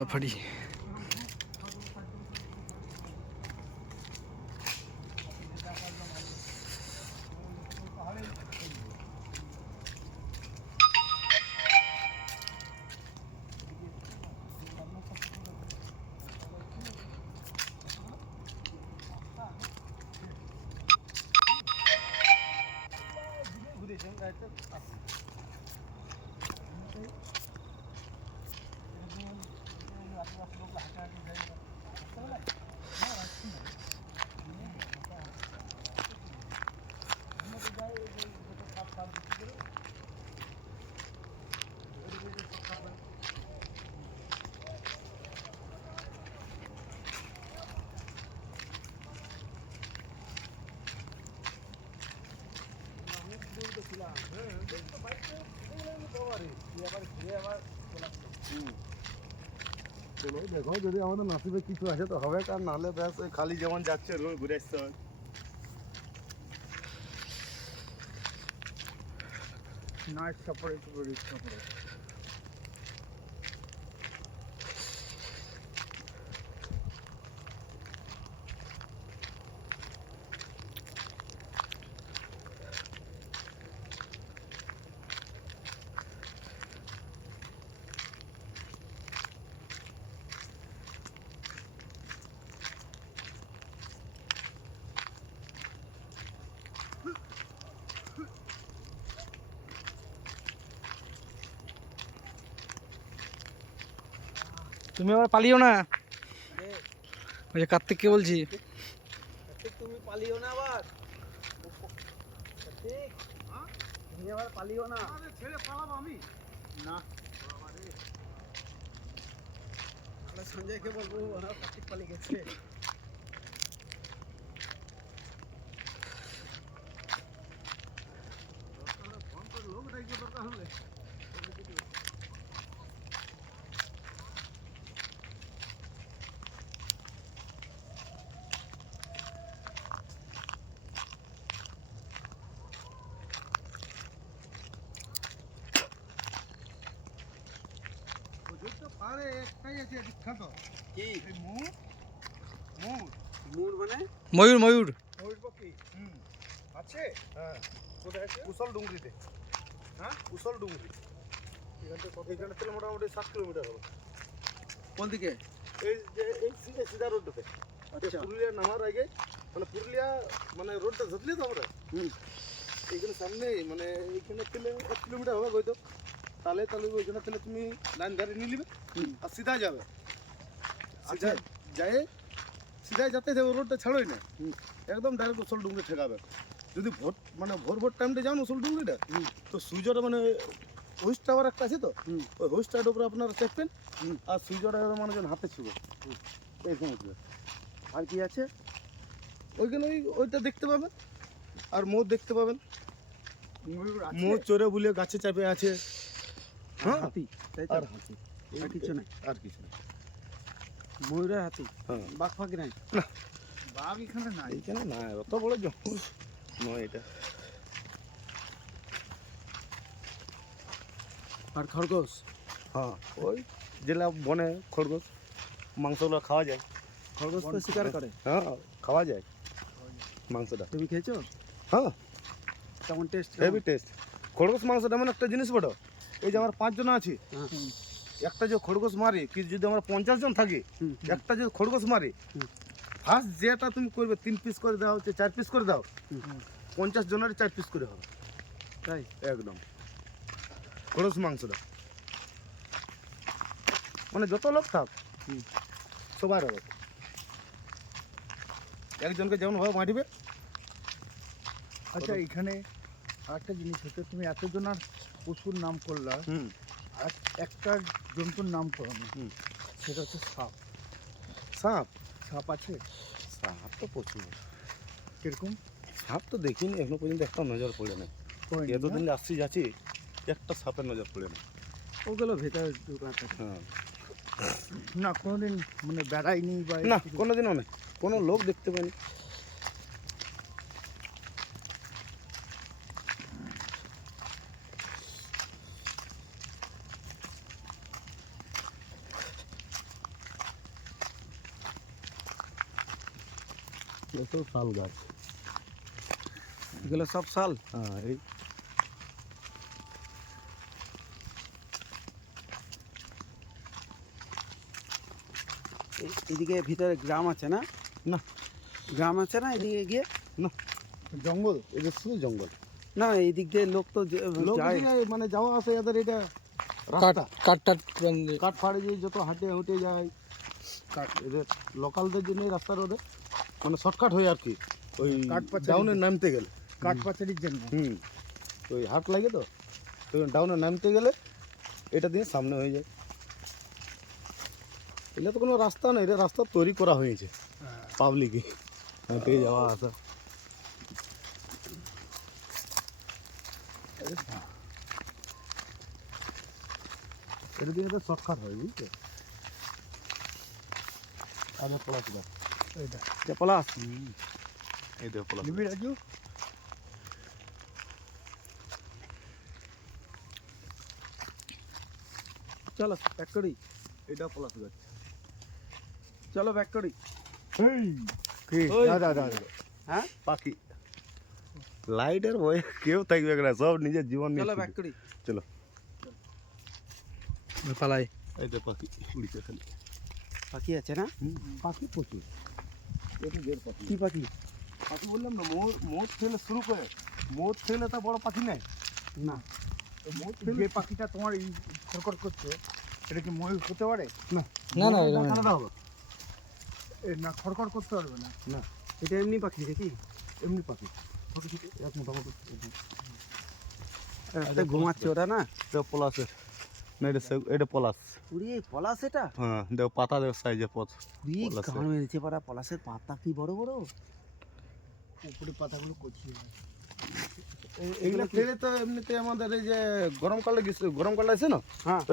ফাড়ি চলো দেখো যদি আমাদের নসিবে কিছু আছে তো হবে, কার নাহলে ব্যাস ওই খালি যেমন যাচ্ছে রোজ ঘুরে আসতে হয়। নাইট সাপোর্ট রিক্সা করে তুমি আবার পালিও না। ওই যে কার্তিককে বলছি তুমি পালিও না আবার, তুমি আবার পালিও না। ছেড়ে পালাবো আমি না, সঞ্জয়কে বলবো কার্তিক পালিয়ে গেছে। লোক দেখবে দরকার হলে পারে একটাই আছে বিখ্যাত, কি মুর মুর মুর মানে ময়ূর ময়ূর ময়ূর পক্ষী আছে। হ্যাঁ কোথায় আছে? কুশল ডুংরিতে। হ্যাঁ কুশল ডুংরি, এখানে থেকে মোটামুটি 7 কিলোমিটার হবে। কোন দিকে? এই যে এই সিধা রোডটাতে, আচ্ছা পুরুলিয়া নামার আগে, মানে পুরুলিয়া মানে রোডটা ধরলি তো আমরা এইখানে সামনে, মানে এইখানে থেকে 1 কিলোমিটার হবে হয়তো। তাহলে ওইখানে থেকে তুমি লাইন ধারে নিয়ে নিবে আর সিধা যাবে। সিধা যায়, সিধা যেতে যাবে, রোডটা ছাড়োই না, একদম ডাইরেক্ট উসল ডুংরি ঠেকাবে। যদি ভোর টাইমটা যান উসল ডুংরিটা, তো সূর্যটা মানে হুইস টাওয়ার একটা আছে, তো ওই হুইস টাওয়ার উপরে আপনারা চেপবেন আর সূর্যটা মানুষজন হাতে ছুবে এরকম উঠবে। আর কি আছে ওইখানে, ওইটা দেখতে পাবেন আর মোর দেখতে পাবেন। মোর চড়ে বুলে গাছে চাপে আছে। হ্যাঁ হাতি আর হাতি, আর কিছু নাই, আর কিছু না। ময়ূরের হাতি, হ্যাঁ বাঘ ফাঁকি নাই না, বাঘ এখানে নাই, এইখানে না, অত বড় জঙ্গল নয় এটা। আর খরগোশ। হ্যাঁ ওই জেলা বনে খরগোশ মাংসগুলো খাওয়া যায়। খরগোশ তো শিকার করে। হ্যাঁ খাওয়া যায় মাংসটা। তুমি খেয়েছো? হ্যাঁ কেমন টেস্ট? Heavy taste. খরগোশ মাংসটা এমন একটা জিনিস বড়, এই যে আমরা 5 জন আছি, একটা যে খরগোশ মারি, কি যদি আমরা 50 জন থাকি, একটা যে খরগোশ মারি, ফার্স্ট যেটা তুমি করবে 3 পিস করে দাও, 4 পিস করে দাও, 50 জনের 4 পিস করে হবে। তাই একদম খরগোশ মাংসটা মানে যত লোক থাক সবার হবে, একজনকে যেমন ভাবে মারিবে। আচ্ছা এখানে আরেকটা জিনিস হচ্ছে, তুমি এতজন আর পশুর নাম করলা, আর একটা জন্তুর নাম করো না, সেটা হচ্ছে সাপ। সাপ, সাপ আছে? সাপ তো প্রচুর। কিরকম? সাপ তো দেখিনি এখনো পর্যন্ত, একটা নজর পড়ে না। এতদিন আসছি যাচ্ছি, একটা সাপের নজর পড়ে না। ওগুলো ভেতরে ঢোকা থাকে। হ্যাঁ না কোনোদিন মানে বেড়াইনি বা না, কোনোদিনও নেই, কোনো লোক দেখতে পাইনি। এসব শাল গাছ। এগুলো সব শাল। হ্যাঁ এই এদিকে ভিতরে গ্রাম আছে না? না। গ্রাম আছে না এদিকে গিয়ে? জঙ্গল, এটা শুধু জঙ্গল। না এই দিক দিয়ে লোক তো লোক যায়। এদিকে মানে যাওয়া আসে এদের এটা কাঠ রাস্তা। কাঠ টাট কাঠ ফাড়ে যে যত হাঁটে হুটে যায় কাঠ এদের লোকালদের জন্য এই রাস্তার ওদের মানে শর্টকাট হয় আর কি ওই কাঠ পাচারি। ডাউনে নামতে গেলে। কাঠ পাচারির জন্য। ওই হাট লাগে তো ডাউনে নামতে গেলে এটা দিয়ে সামনে হয়ে যায়। এটা তো কোনো রাস্তা নেই, এটা রাস্তা তৈরি করা হয়েছে পাবলিকই হেঁটে যাওয়া আসা। এটা দিয়ে তো শর্টকাট হয় বুঝছো। আরে পলাশ গাছ এইটা যে পলাশ। এই দেখো পলাশ নিবি রাজু? চলো ব্যাক করি, এটা পলাশ গাছ। চলো ব্যাক করি। কি? ওই। দাদা দাদা হ্যাঁ পাখি লাইটের বয়ে কেউ থাকবে না, সব নিজের জীবন নিয়ে চলো ছুটে। ব্যাক করি। চলো পালাই। এই তো পাখি উড়িতে খালি। পাখি আছে না? পাখি প্রচুর, এটা ঢের পাখি। কি পাখি? পাখি বললাম না, মোট ফেলে শুরু করে মোট ফেলে তো বড় পাখি নেই। না তো মোট যে ফেলে পাখিটা তোমার এই খড়খড় করছে, এটা কি ময়ূর হতে পারে? না না এরকম না। কানাডা হবে না, খড়খড় করতে পারবে না। এটা এমনি পাখি দেখি। এমনি পাখি ছোট ছোট এক মোটামুটি। একটা ঘুমাচ্ছে ওটা না? এটা পলাশের না, এটা পলাশ। উড়ি পলাশ এটা? হ্যাঁ দেখো পাতা দেখো সাইজে পথ। উড়ি পলাশের। গান মেরেছে পারা, পলাশের পাতা কি বড় বড়। উপরে পাতাগুলো কচি। এগুলো ফেলে তো এমনিতে আমাদের এই যে গরমকালে গরমকাল আছে না, হ্যাঁ